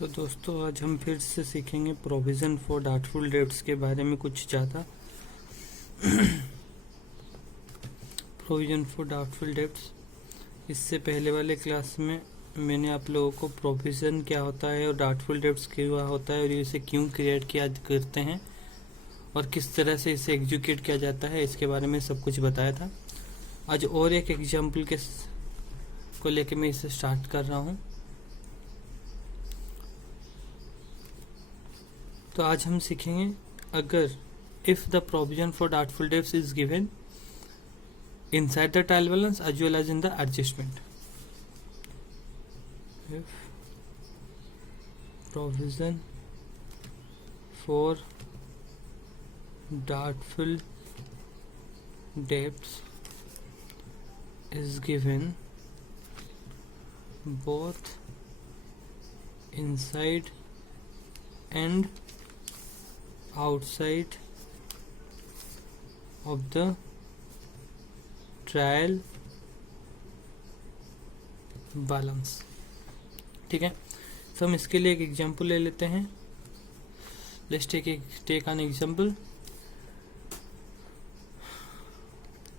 तो दोस्तों आज हम फिर से सीखेंगे प्रोविज़न फॉर डाउटफुल डेट्स के बारे में कुछ ज़्यादा। प्रोविज़न फॉर डाउटफुल डेट्स, इससे पहले वाले क्लास में मैंने आप लोगों को प्रोविज़न क्या होता है और डाउटफुल डेट्स क्या होता है और इसे क्यों क्रिएट किया करते हैं और किस तरह से इसे एग्जीक्यूट किया जाता है इसके बारे में सब कुछ बताया था। आज और एक एग्जाम्पल को लेके मैं इसे स्टार्ट कर रहा हूँ। तो आज हम सीखेंगे अगर if the provision for doubtful debts is given inside the trial balance as well as in the adjustment. If provision for doubtful debts is given both inside and outside of the trial balance. ठीक है, तो हम इसके लिए एक example ले लेते हैं। Let's take an example.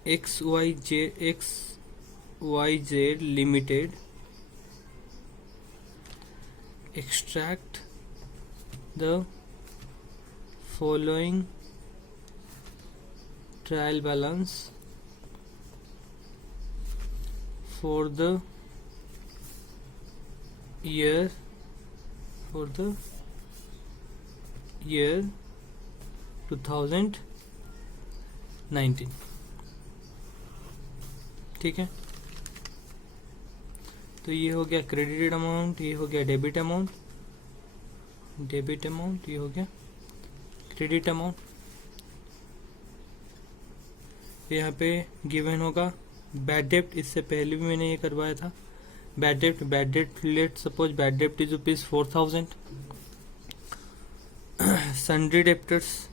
XYZ limited extract the following trial balance for the year 2019। ठीक है, तो ये हो गया क्रेडिटेड अमाउंट, ये हो गया डेबिट अमाउंट, ये हो गया क्रेडिट अमाउंट। यहाँ पे गिवन होगा बैड डेप्ट, इससे पहले भी मैंने ये करवाया था। Bad dept let suppose bad dept is rupees 4000। Sundry debtors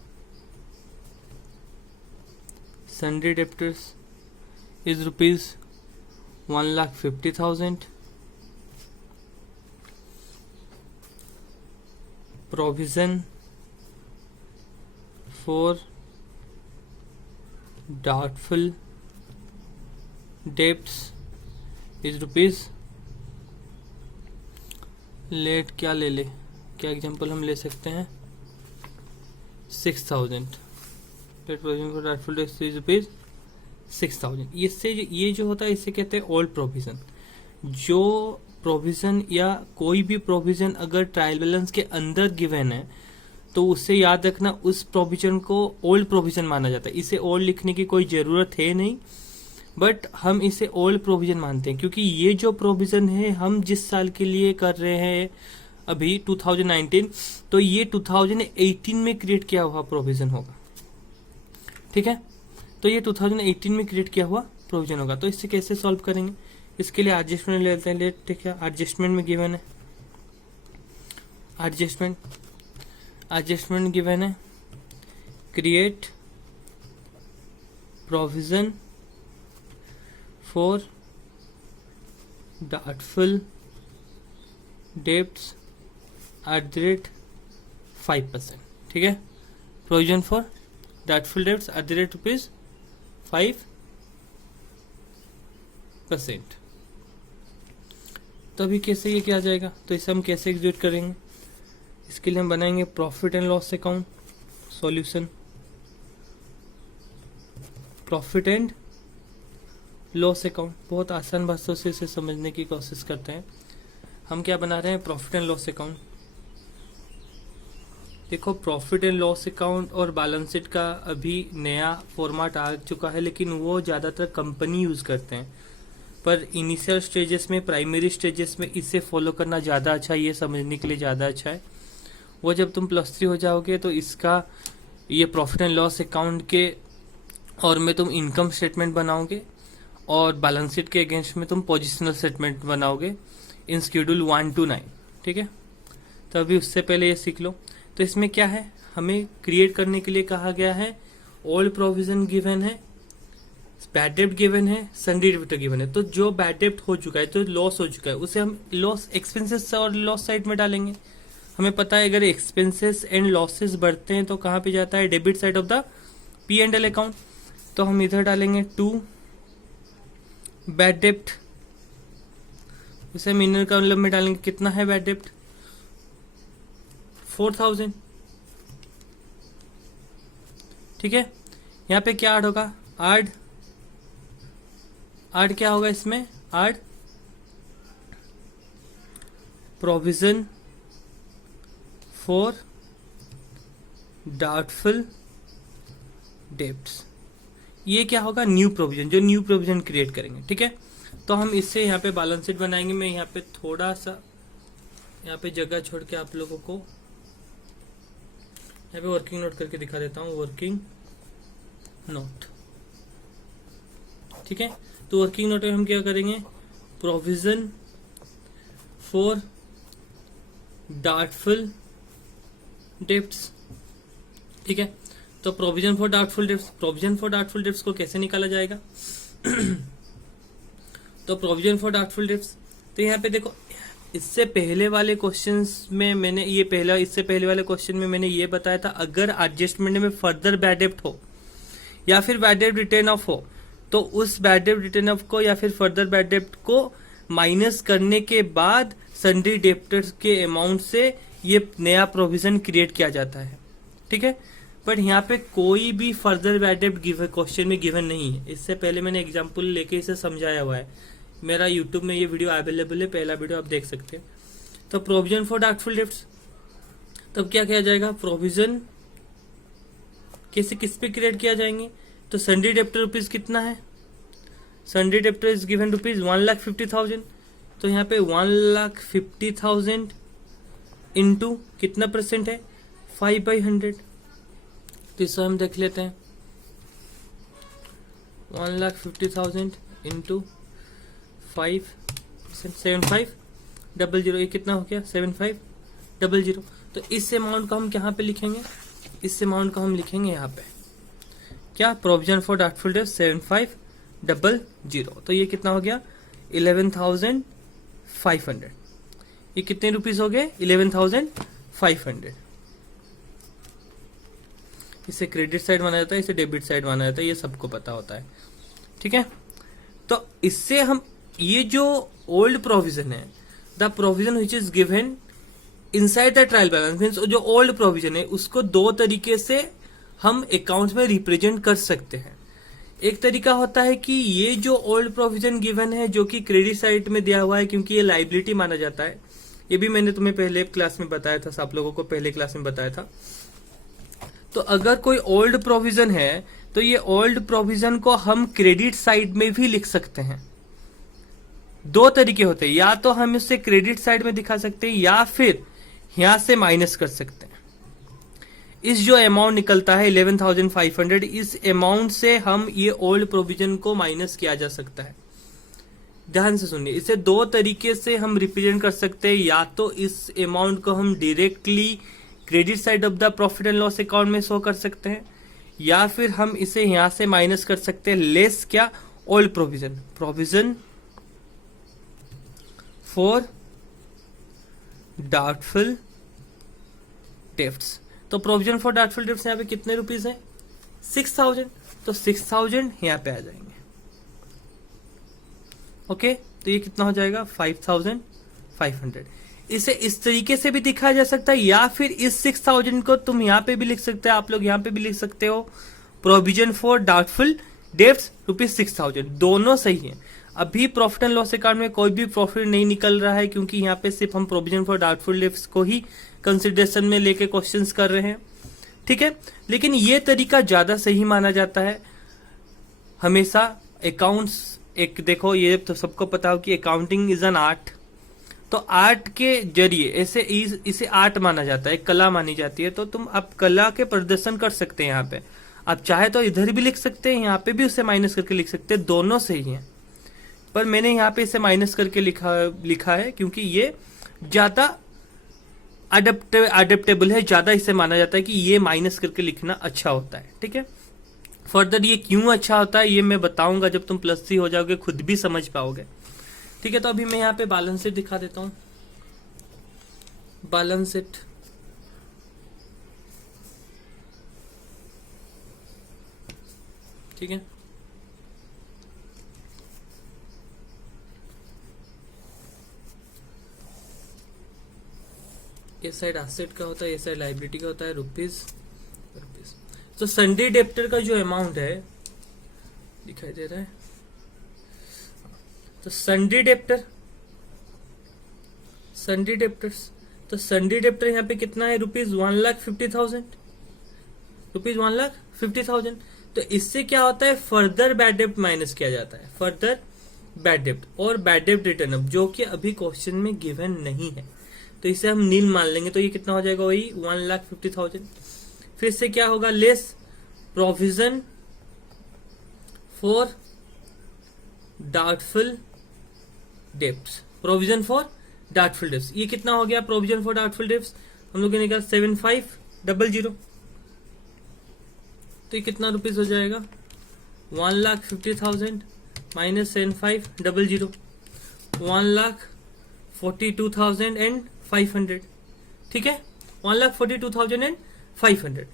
is rupees 1,50,000। Provision for doubtful debts is rupees, late क्या एग्जांपल हम ले सकते हैं 6,000। Late provision for doubtful debts is rupees 6,000। इससे ये जो होता है इसे कहते हैं ओल्ड प्रोविजन। जो प्रोविजन या कोई भी प्रोविजन अगर ट्रायल बैलेंस के अंदर गिवन है तो उससे याद रखना उस प्रोविजन को ओल्ड प्रोविजन माना जाता है। इसे ओल्ड लिखने की कोई जरूरत है नहीं, बट हम इसे ओल्ड प्रोविजन मानते हैं क्योंकि ये जो प्रोविजन है हम जिस साल के लिए कर रहे हैं अभी 2019, तो ये 2018 में क्रिएट किया हुआ प्रोविजन होगा। ठीक है, तो ये 2018 में क्रिएट किया हुआ प्रोविजन होगा। तो इससे कैसे सॉल्व करेंगे, इसके लिए एडजस्टमेंट ले लेते हैं। ठीक है, एडजस्टमेंट में गिवन है एडजस्टमेंट गिवन है create provision for doubtful debts at the rate 5%। ठीक है, provision for doubtful debts at the rate rupees 5%। तो अभी कैसे ये किया जाएगा, तो इसे हम कैसे एग्जीक्यूट करेंगे, इसके लिए हम बनाएंगे profit and loss account. Solution profit and loss account, बहुत आसान भाषा से इसे समझने की कोशिश करते हैं। हम क्या बना रहे हैं, प्रॉफिट एंड लॉस अकाउंट। देखो, प्रॉफिट एंड लॉस अकाउंट और बैलेंस शीट का अभी नया फॉर्मेट आ चुका है, लेकिन वो ज़्यादातर कंपनी यूज़ करते हैं। पर इनिशियल स्टेजेस में, प्राइमरी स्टेजेस में इसे फॉलो करना ज़्यादा अच्छा है, ये समझने के लिए ज़्यादा अच्छा है। वो जब तुम +3 हो जाओगे तो इसका ये प्रॉफिट एंड लॉस अकाउंट के और में तुम इनकम स्टेटमेंट बनाओगे और बैलेंस शीट के अगेंस्ट में तुम पोजिशनल स्टेटमेंट बनाओगे इन शेड्यूल 1 to 9। ठीक है, तो अभी उससे पहले ये सीख लो। तो इसमें क्या है, हमें क्रिएट करने के लिए कहा गया है ओल्ड प्रोविजन गिवन है, बैड डेप्ट गिवन है, सन्ड्री डेप्टर गिवन है। तो जो बैड डेप्ट हो चुका है, तो लॉस हो चुका है, उसे हम लॉस एक्सपेंसेस और लॉस साइड में डालेंगे। हमें पता है अगर एक्सपेंसेस एंड लॉसेस बढ़ते हैं तो कहाँ पे जाता है, debit side of the P and L account. तो हम इधर डालेंगे 2 बैड डेप्ट, इसे हम इनर कॉलम में डालेंगे, कितना है बैड डेप्ट 4000। ठीक है, यहाँ पे क्या ऐड होगा, ऐड क्या होगा इसमें, add provision for doubtful debts. ये क्या होगा, न्यू प्रोविजन, जो न्यू प्रोविजन क्रिएट करेंगे। ठीक है, तो हम इससे यहाँ पे बैलेंस शीट बनाएंगे। मैं यहाँ पे थोड़ा सा यहाँ पे जगह छोड़ के आप लोगों को यहाँ पे वर्किंग नोट करके दिखा देता हूँ, वर्किंग नोट। ठीक है, तो वर्किंग नोट में हम क्या करेंगे, प्रोविजन फॉर डाउटफुल डेब्ट्स। ठीक है, तो प्रोविजन फॉर डाउटफुल डेब्ट्स को कैसे निकाला जाएगा तो प्रोविजन फॉर डाउटफुल डेब्ट्स, तो यहाँ पे देखो इससे पहले वाले क्वेश्चंस में मैंने इससे पहले वाले क्वेश्चन में मैंने ये बताया था, अगर एडजस्टमेंट में फर्दर बैड डेब्ट हो या फिर बैड डेब्ट रिटर्न ऑफ हो, तो उस बैड डेब्ट रिटर्न ऑफ को या फिर फर्दर बैड डेब्ट को माइनस करने के बाद सन्ड्री डेब्टर्स के अमाउंट से ये नया प्रोविजन क्रिएट किया जाता है। ठीक है, बट यहाँ पे कोई भी फर्दर बैड डेब्ट क्वेश्चन में गिवन नहीं है। इससे पहले मैंने एग्जांपल लेके इसे समझाया हुआ है, मेरा यूट्यूब में ये वीडियो अवेलेबल है, पहला वीडियो आप देख सकते हैं। तो प्रोविजन फॉर डाउटफुल डेब्ट्स, तब क्या किया जाएगा, प्रोविजन कैसे किस पे क्रिएट किया जाएंगे, तो सन्ड्री डेब्टर रुपीज कितना है, sundry debtor is given rupees 1,50,000। तो यहाँ पे 1,50,000 इंटू कितना परसेंट है, 5/100। तो इसको हम देख लेते हैं, 1,50,000 इंटू 5%, 7500, ये कितना हो गया 7500। तो इस अमाउंट को हम कहाँ पे लिखेंगे, इस अमाउंट को हम लिखेंगे यहाँ पे क्या, प्रोविजन फॉर डाउटफुल डेब्ट्स 7500। तो ये कितना हो गया 11,500। ये कितने रुपीस हो गए 11,500। इसे क्रेडिट साइड माना जाता है, इसे डेबिट साइड माना जाता है, ये सबको पता होता है। ठीक है, तो इससे हम ये जो ओल्ड प्रोविजन है, the provision which is given inside the trial balance, means जो ओल्ड प्रोविजन है उसको दो तरीके से हम अकाउंट में रिप्रेजेंट कर सकते हैं। एक तरीका होता है कि ये जो ओल्ड प्रोविजन गिवन है जो कि क्रेडिट साइड में दिया हुआ है, क्योंकि ये लाइबिलिटी माना जाता है, ये भी मैंने तुम्हें पहले क्लास में बताया था, आप लोगों को पहले क्लास में बताया था। तो अगर कोई ओल्ड प्रोविजन है तो ये ओल्ड प्रोविजन को हम क्रेडिट साइड में भी लिख सकते हैं। दो तरीके होते हैं, या तो हम इसे क्रेडिट साइड में दिखा सकते हैं या फिर यहां से माइनस कर सकते हैं। इस जो अमाउंट निकलता है 11,500, इस अमाउंट से हम ये ओल्ड प्रोविजन को माइनस किया जा सकता है। ध्यान से सुनिए, इसे दो तरीके से हम रिप्रेजेंट कर सकते हैं, या तो इस अमाउंट को हम directly credit side of the profit and loss account में शो कर सकते हैं, या फिर हम इसे यहां से माइनस कर सकते हैं, लेस क्या, old provision, provision for doubtful debts. तो प्रोविजन फॉर डाउटफुल डेब्ट्स यहाँ पे कितने रुपीस है 6,000, तो 6,000 यहाँ पे आ जाएंगे। ओके, तो ये कितना हो जाएगा 5,500। इसे इस तरीके से भी दिखाया जा सकता है, या फिर इस 6,000 को तुम यहाँ पे भी लिख सकते हो, आप लोग यहाँ पे भी लिख सकते हो, प्रोविजन फॉर डाउटफुल डेब्ट्स ₹6,000, दोनों सही है। अभी प्रॉफिट एंड लॉस अकाउंट में कोई भी प्रॉफिट नहीं निकल रहा है, क्योंकि यहाँ पे सिर्फ हम प्रोविजन फॉर डाउटफुल डेब्ट्स को ही कंसिडरेशन में लेके क्वेश्चंस कर रहे हैं। ठीक है, लेकिन ये तरीका ज्यादा सही माना जाता है हमेशा। अकाउंट्स एक देखो, ये तो सबको पता हो कि अकाउंटिंग इज एन आर्ट, तो आर्ट के जरिए ऐसे इसे आर्ट माना जाता है, कला मानी जाती है। तो तुम अब कला के प्रदर्शन कर सकते हैं यहाँ पे, आप चाहे तो इधर भी लिख सकते हैं, यहाँ पे भी उसे माइनस करके लिख सकते हैं, दोनों सही हैं। पर मैंने यहाँ पे इसे माइनस करके लिखा है क्योंकि ये ज्यादा अडेप्टेबल है, ज्यादा इसे माना जाता है कि ये माइनस करके लिखना अच्छा होता है। ठीक है, फर्दर ये क्यों अच्छा होता है ये मैं बताऊंगा, जब तुम +3 हो जाओगे खुद भी समझ पाओगे। ठीक है, तो अभी मैं यहाँ पे बैलेंस शीट दिखा देता हूँ। बैलेंस शीट ठीक है। ये साइड एसेट का होता है, ये साइड लाइबिलिटी का होता है, रुपीज। तो सन्डे डेप्टर का जो अमाउंट है दिखाई दे रहा है, तो सन्डे डेप्टर तो सन्डे डेप्टर यहाँ पे कितना है, ₹1,50,000, ₹1,50,000। तो इससे क्या होता है, फर्दर बैड डेप्ट माइनस किया जाता है, फर्दर बैड डेप्ट और बैड डेप्ट रिटर्न अप, जो कि अभी क्वेश्चन में गिवन नहीं है, तो इसे हम नील मान लेंगे। तो ये कितना हो जाएगा, वही 1,50,000। फिर से क्या होगा, less provision for doubtful debts, provision for doubtful debts. ये कितना हो गया, प्रोविजन फॉर डाउटफुल डेप्ट्स हम लोग ने निकाला 7500। तो ये कितना रुपीज हो जाएगा, 1,50,000 माइनस 7500, 1,42,500। ठीक है, 1,42,500।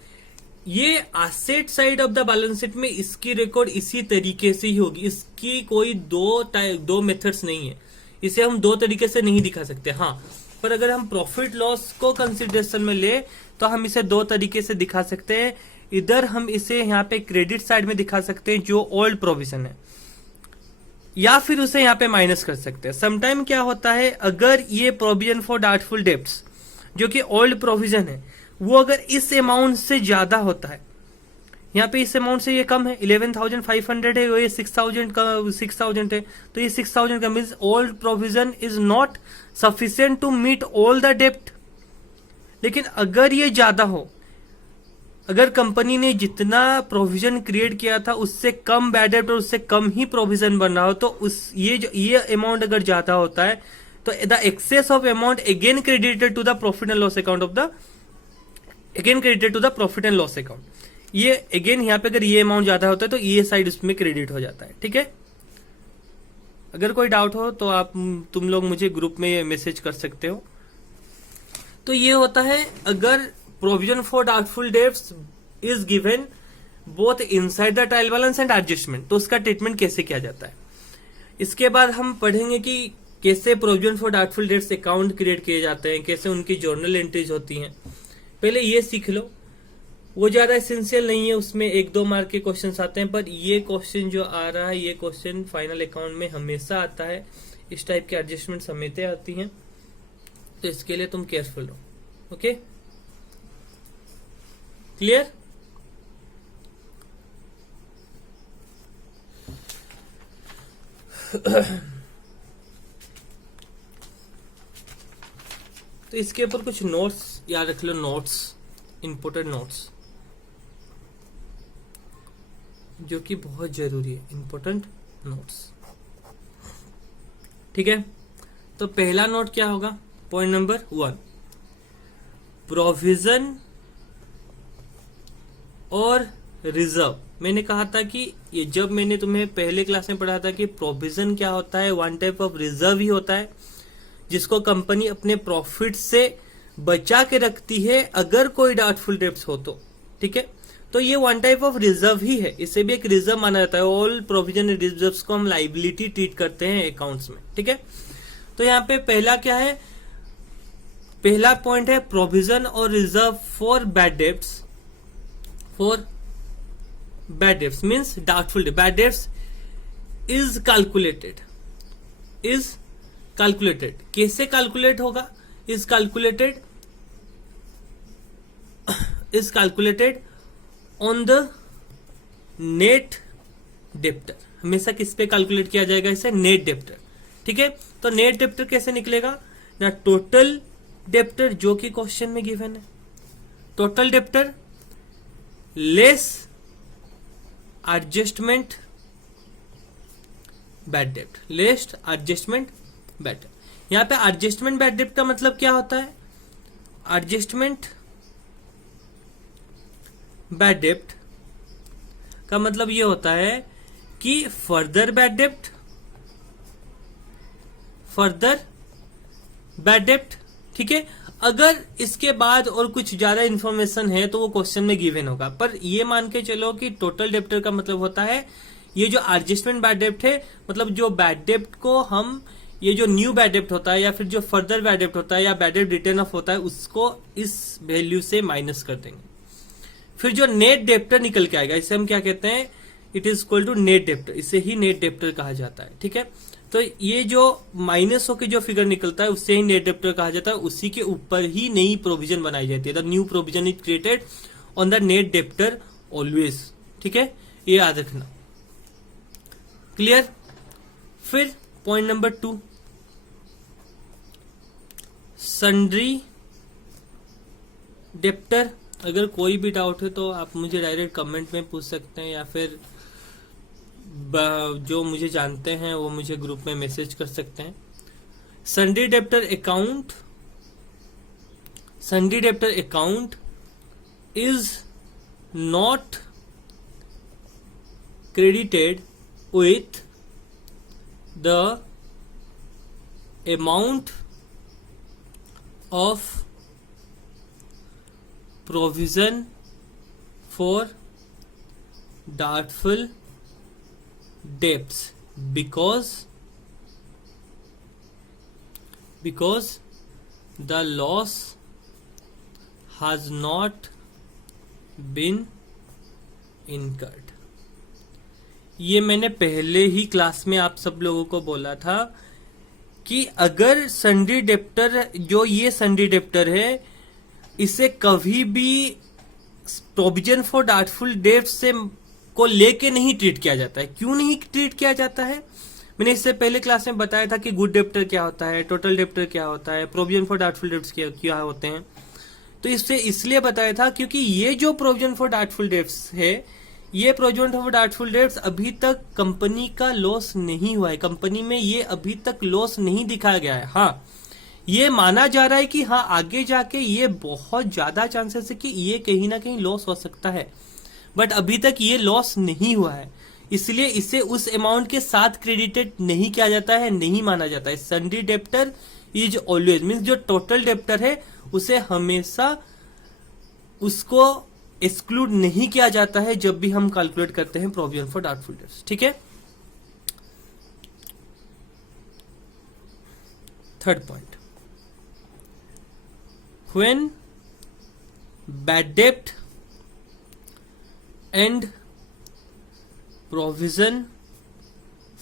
ये asset side of the balance sheet में इसकी रिकॉर्ड इसी तरीके से ही होगी, इसकी कोई दो मेथड्स नहीं है, इसे हम दो तरीके से नहीं दिखा सकते। हाँ, पर अगर हम प्रॉफिट लॉस को कंसिडरेशन में ले तो हम इसे दो तरीके से दिखा सकते हैं। इधर हम इसे यहाँ पे क्रेडिट साइड में दिखा सकते हैं जो ओल्ड प्रोविजन है, या फिर उसे यहाँ पे माइनस कर सकते हैं। समटाइम क्या होता है, अगर ये प्रोविजन फॉर डाउटफुल डेप्ट्स जो कि ओल्ड प्रोविजन है, वो अगर इस अमाउंट से ज्यादा होता है, यहाँ पे इस अमाउंट से ये कम है, 11,500 है, ये 6,000 है, तो ये 6,000 का means old provision is not sufficient to meet all the डेप्ट। लेकिन अगर ये ज्यादा हो, अगर कंपनी ने जितना प्रोविजन क्रिएट किया था उससे कम बैड डेप्ट और उससे कम ही प्रोविजन बन रहा हो, तो ये अमाउंट अगर ज्यादा होता है तो the excess of amount again credited to the profit and loss account ये अगेन यहाँ पे अगर ये अमाउंट ज्यादा होता है तो ये साइड उसमें क्रेडिट हो जाता है। ठीक है, अगर कोई डाउट हो तो तुम लोग मुझे ग्रुप में मैसेज कर सकते हो। तो ये होता है, अगर provision for doubtful debts is given both inside the trial balance and adjustment, तो उसका ट्रीटमेंट कैसे किया जाता है। इसके बाद हम पढ़ेंगे कि कैसे provision for doubtful debts account create किए जाते हैं, कैसे उनकी जर्नल एंट्रीज होती हैं। पहले ये सीख लो, वो ज्यादा एसेंशियल नहीं है, उसमें 1-2 मार्क के क्वेश्चन आते हैं, पर ये क्वेश्चन जो आ रहा है, ये क्वेश्चन फाइनल अकाउंट में हमेशा आता है। इस टाइप के एडजस्टमेंट हमेशा आती हैं, तो इसके लिए तुम केयरफुल रहो। Okay, clear. तो इसके ऊपर कुछ नोट्स याद रख लो, नोट्स, इंपोर्टेंट नोट्स जो कि बहुत जरूरी है, इंपोर्टेंट नोट्स। ठीक है, तो पहला नोट क्या होगा, पॉइंट नंबर 1, प्रोविजन और रिजर्व। मैंने कहा था कि ये, जब मैंने तुम्हें पहले क्लास में पढ़ा था कि प्रोविजन क्या होता है, वन टाइप ऑफ रिजर्व ही होता है जिसको कंपनी अपने प्रॉफिट से बचा के रखती है अगर कोई डाउटफुल डेट्स हो तो। ठीक है, तो ये वन टाइप ऑफ रिजर्व ही है, इसे भी एक रिजर्व माना जाता है। ऑल प्रोविजन रिजर्व्स को हम लाइबिलिटी ट्रीट करते हैं अकाउंट्स में। ठीक है, तो यहाँ पे पहला क्या है, पहला पॉइंट है प्रोविजन और reserve for bad debts. For bad debts means doubtful debt, bad debts is calculated, कैसे कैलकुलेट होगा, is calculated on the net debtor. हमेशा किस पे कैलकुलेट किया जाएगा, इसे नेट डेप्टर। ठीक है, तो नेट डेप्टर कैसे निकलेगा ना, टोटल डेप्टर जो कि क्वेश्चन में गिवन है, total debtor less adjustment bad डेप्ट, लेस एडजस्टमेंट बैड डेप्ट। यहां पे एडजस्टमेंट बैड डेप्ट का मतलब क्या होता है, एडजस्टमेंट बैड डेप्ट का मतलब ये होता है कि फर्दर बैड डेप्ट ठीक है। अगर इसके बाद और कुछ ज्यादा इन्फॉर्मेशन है तो वो क्वेश्चन में गिवन होगा, पर ये मान के चलो कि टोटल डेप्टर का मतलब होता है ये जो एडजस्टमेंट बैड डेप्ट है, मतलब जो बैड डेप्ट को हम, ये जो न्यू बैड डेप्ट होता है या फिर जो फर्दर बैड डेप्ट होता है या बैड डेप्ट रिटर्न ऑफ होता है, उसको इस वैल्यू से माइनस कर देंगे। फिर जो नेट डेप्टर निकल के आएगा, इसे हम क्या कहते हैं, it is equal to net debtor, इसे ही नेट डेप्टर कहा जाता है। ठीक है, तो ये जो माइनस होकर जो फिगर निकलता है उससे ही नेट डेप्टर कहा जाता है, उसी के ऊपर ही नई प्रोविजन बनाई जाती है। The new provision is created on the net debtor always. ठीक है, ये याद रखना। क्लियर। फिर पॉइंट नंबर 2, सन्ड्री डेप्टर। अगर कोई भी डाउट है तो आप मुझे डायरेक्ट कमेंट में पूछ सकते हैं, या फिर जो मुझे जानते हैं वो मुझे ग्रुप में मैसेज कर सकते हैं। Sundry debtor account, sundry debtor account is not credited with the amount of provision for doubtful debts because the loss has not been incurred। ये मैंने पहले ही क्लास में आप सब लोगों को बोला था कि अगर सन्ड्री डेप्टर, जो ये सन्ड्री डेप्टर है, इसे कभी भी प्रोविजन फॉर डाउटफुल डेब्ट से को लेके नहीं ट्रीट किया जाता है। क्यों नहीं ट्रीट किया जाता है? मैंने इससे पहले क्लास में बताया था कि गुड डेप्टर क्या होता है, टोटल डेप्टर क्या होता है, प्रोविजन फॉर डाउटफुल डेब्ट्स क्या होते हैं। तो इससे इसलिए बताया था क्योंकि ये जो प्रोविजन फॉर डाउटफुल डेब्ट्स है, ये प्रोविजन फॉर डाउटफुल डेब्ट्स अभी तक कंपनी का लॉस नहीं हुआ है, कंपनी में ये अभी तक लॉस नहीं दिखाया गया है। हाँ, ये माना जा रहा है कि हाँ आगे जाके ये बहुत ज्यादा चांसेस है कि ये कहीं ना कहीं लॉस हो सकता है, बट अभी तक ये लॉस नहीं हुआ है, इसलिए इसे उस अमाउंट के साथ क्रेडिटेड नहीं किया जाता है, नहीं माना जाता है। Sundry debtor is always means जो टोटल डेप्टर है उसे हमेशा उसको एक्सक्लूड नहीं किया जाता है जब भी हम कैलकुलेट करते हैं प्रोविजन फॉर डाउटफुल डेब्ट्स। ठीक है। Third point, when bad dept and provision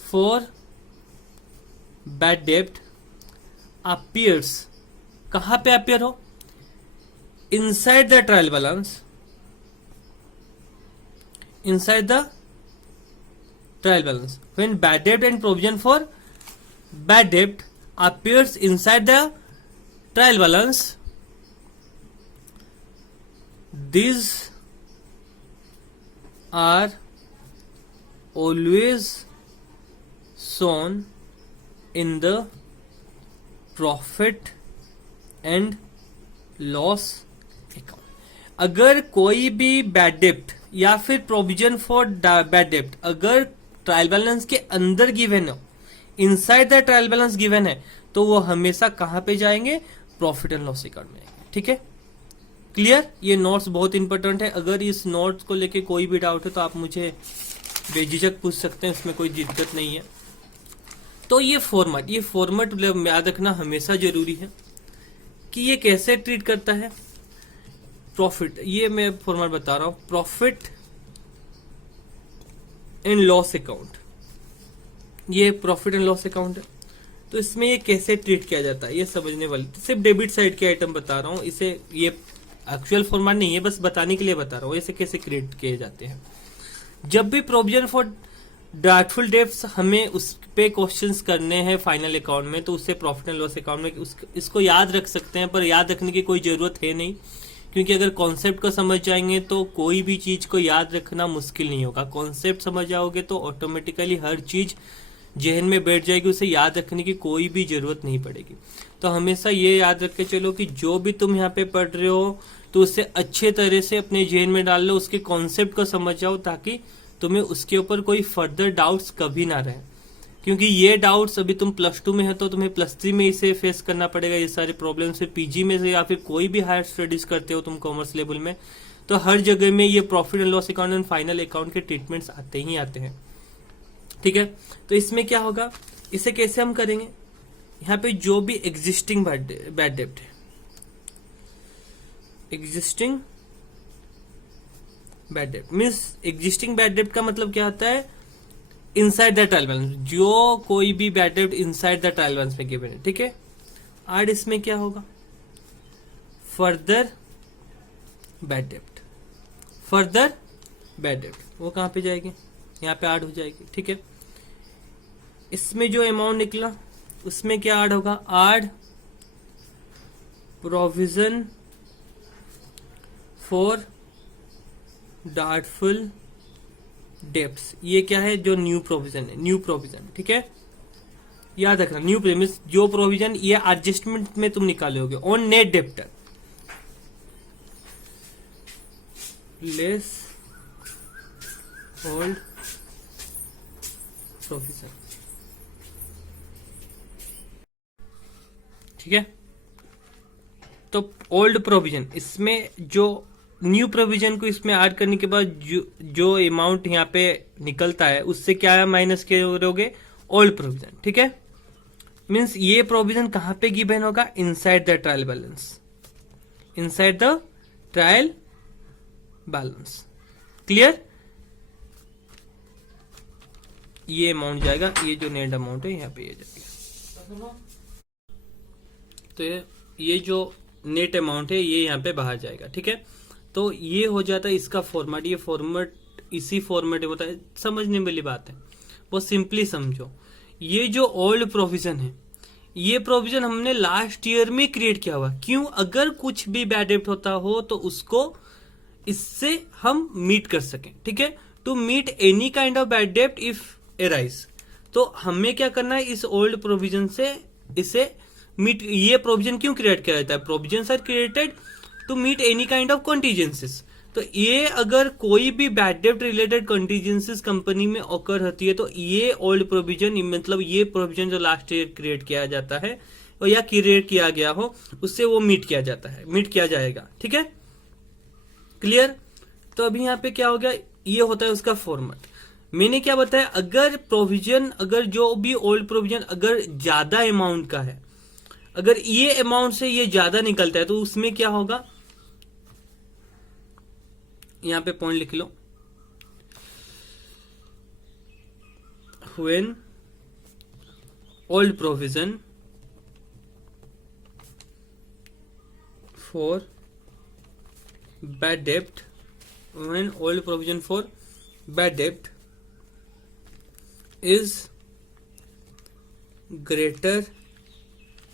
for bad dept appears, कहां पे अपीयर हो? Inside the trial balance, inside the trial balance. When bad debt and provision for bad debt appears inside the trial balance, these are always shown in the profit and loss account। अगर कोई भी bad डेप्ट या फिर provision for bad डेप्ट अगर trial balance के अंदर given हो, inside the trial balance given है, तो वो हमेशा कहां पे जाएंगे? प्रॉफिट एंड लॉस अकाउंट में आएंगे। ठीक है, क्लियर। ये नोट्स बहुत इंपॉर्टेंट है। अगर इस नोट्स को लेके कोई भी डाउट है तो आप मुझे बेझिझक पूछ सकते हैं, उसमें कोई दिक्कत नहीं है। तो ये फॉर्मेट याद रखना हमेशा जरूरी है कि ये कैसे ट्रीट करता है प्रॉफिट। ये मैं फॉर्मेट बता रहा हूं, प्रॉफिट एंड लॉस अकाउंट। ये प्रॉफिट एंड लॉस अकाउंट है, तो इसमें ये कैसे ट्रीट किया जाता है ये समझने वाली, सिर्फ डेबिट साइड के आइटम बता रहा हूं। इसे ये एक्चुअल फॉर्मेट नहीं है, बस बताने के लिए बता रहा हूं इसे कैसे क्रिएट किए जाते हैं। जब भी प्रोविजन फॉर डाउटफुल डेब्ट्स हमें उस पे क्वेश्चंस करने हैं फाइनल अकाउंट में, तो उससे प्रॉफिट एंड लॉस अकाउंट में इसको याद रख सकते हैं, पर याद रखने की कोई जरूरत है नहीं, क्योंकि अगर कॉन्सेप्ट को समझ जाएंगे तो कोई भी चीज को याद रखना मुश्किल नहीं होगा। कॉन्सेप्ट समझ जाओगे तो ऑटोमेटिकली हर चीज जहन में बैठ जाएगी, उसे याद रखने की कोई भी जरूरत नहीं पड़ेगी। तो हमेशा ये याद रख के चलो कि जो भी तुम यहाँ पे पढ़ रहे हो तो उसे अच्छे तरह से अपने जहन में डाल लो, उसके कॉन्सेप्ट को समझ जाओ, ताकि तुम्हें उसके ऊपर कोई फर्दर डाउट्स कभी ना रहे। क्योंकि ये डाउट्स अभी तुम +2 में है तो तुम्हें +3 में इसे फेस करना पड़ेगा, ये सारे प्रॉब्लम्स। फिर पीजी में से या फिर कोई भी हायर स्टडीज करते हो तुम कॉमर्स लेवल में, तो हर जगह में ये profit and loss account and final account के ट्रीटमेंट्स आते ही आते हैं। ठीक है, तो इसमें क्या होगा, इसे कैसे हम करेंगे, यहाँ पे जो भी एग्जिस्टिंग बैड डेप्ट है, एग्जिस्टिंग बैड डेप्ट मीन्स एग्जिस्टिंग बैड डेप्ट का मतलब क्या होता है, इनसाइड द ट्रायल बैलेंस, जो कोई भी bad dept inside the trial balance में गिवन है। ठीक है, आड इसमें क्या होगा, फर्दर बैड डेप्ट, फर्दर बैड डेप्ट, वो कहां पे जाएगी, यहाँ पे ऐड हो जाएगी। ठीक है, इसमें जो अमाउंट निकला उसमें क्या ऐड होगा, add provision for doubtful debts, ये क्या है, जो न्यू प्रोविजन है, न्यू प्रोविजन। ठीक है, याद रखना, न्यू प्रीमिस जो प्रोविजन ये एडजस्टमेंट में तुम निकालोगे on net debtor less old provision. ठीक है, तो ओल्ड प्रोविजन, इसमें जो न्यू प्रोविजन को इसमें ऐड करने के बाद जो अमाउंट यहाँ पे निकलता है उससे क्या माइनस करोगे, ओल्ड प्रोविजन। ठीक है, मीन्स ये प्रोविजन कहां पे गिवन होगा, inside the trial balance, inside the trial balance. Clear, ये अमाउंट जाएगा, ये जो नेट अमाउंट है यहाँ पे ये जाएगा, तो ये जो नेट अमाउंट है ये यहाँ पे बाहर जाएगा। ठीक है, तो ये हो जाता है इसका फॉर्मेट, ये फॉर्मेट इसी फॉर्मेट में होता है, समझने वाली बात है, बहुत सिंपली समझो। ये जो ओल्ड प्रोविजन है, ये प्रोविजन हमने लास्ट ईयर में क्रिएट किया हुआ, क्यों, अगर कुछ भी बैड डेप्ट होता हो तो उसको इससे हम मीट कर सकें। ठीक है, to meet any kind of bad डेप्ट इफ एराइज, तो हमें क्या करना है, इस ओल्ड प्रोविजन से इसे मीट, ये प्रोविजन क्यों क्रिएट किया जाता है, provision are created to meet any kind of contingencies. तो ये अगर कोई भी बैड डेप्ट रिलेटेड कॉन्टीजेंसीज कंपनी में ऑकर होती है तो ये ओल्ड प्रोविजन, मतलब ये प्रोविजन जो लास्ट ईयर क्रिएट किया जाता है और या क्रिएट किया गया हो उससे वो मीट किया जाता है, मीट किया जाएगा। ठीक है, क्लियर। तो अभी यहाँ पे क्या हो गया, ये होता है उसका फॉर्मेट। मैंने क्या बताया, अगर प्रोविजन, अगर जो भी ओल्ड प्रोविजन अगर ज्यादा अमाउंट का है, अगर ये अमाउंट से ये ज्यादा निकलता है तो उसमें क्या होगा, यहां पे पॉइंट लिख लो, when old provision for bad debt, when old provision for bad debt is greater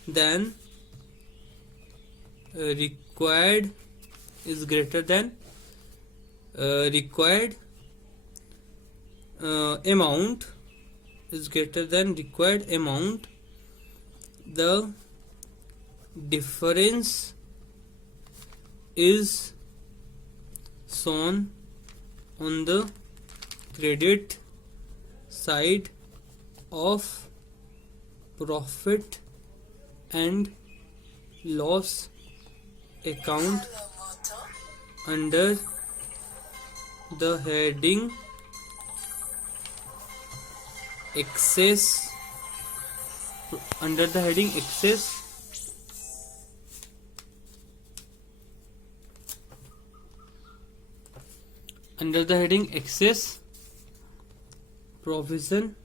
than required, is greater than required amount, is greater than required amount, the difference is shown on the credit side of profit and loss account under the heading excess, under the heading excess under the heading excess provision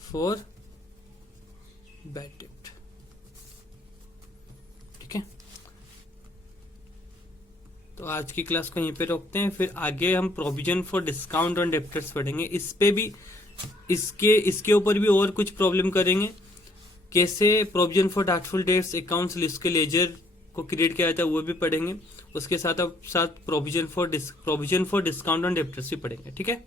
for bad debt। ठीक है, तो आज की class को यहीं पे रोकते हैं, फिर आगे हम provision for discount on debtors पढ़ेंगे। इस पे भी इसके ऊपर भी और कुछ प्रॉब्लम करेंगे, कैसे provision for doubtful debts accounts list के लेजर को क्रिएट किया जाता है वो भी पढ़ेंगे, उसके साथ provision for discount on debtors भी पढ़ेंगे। ठीक है।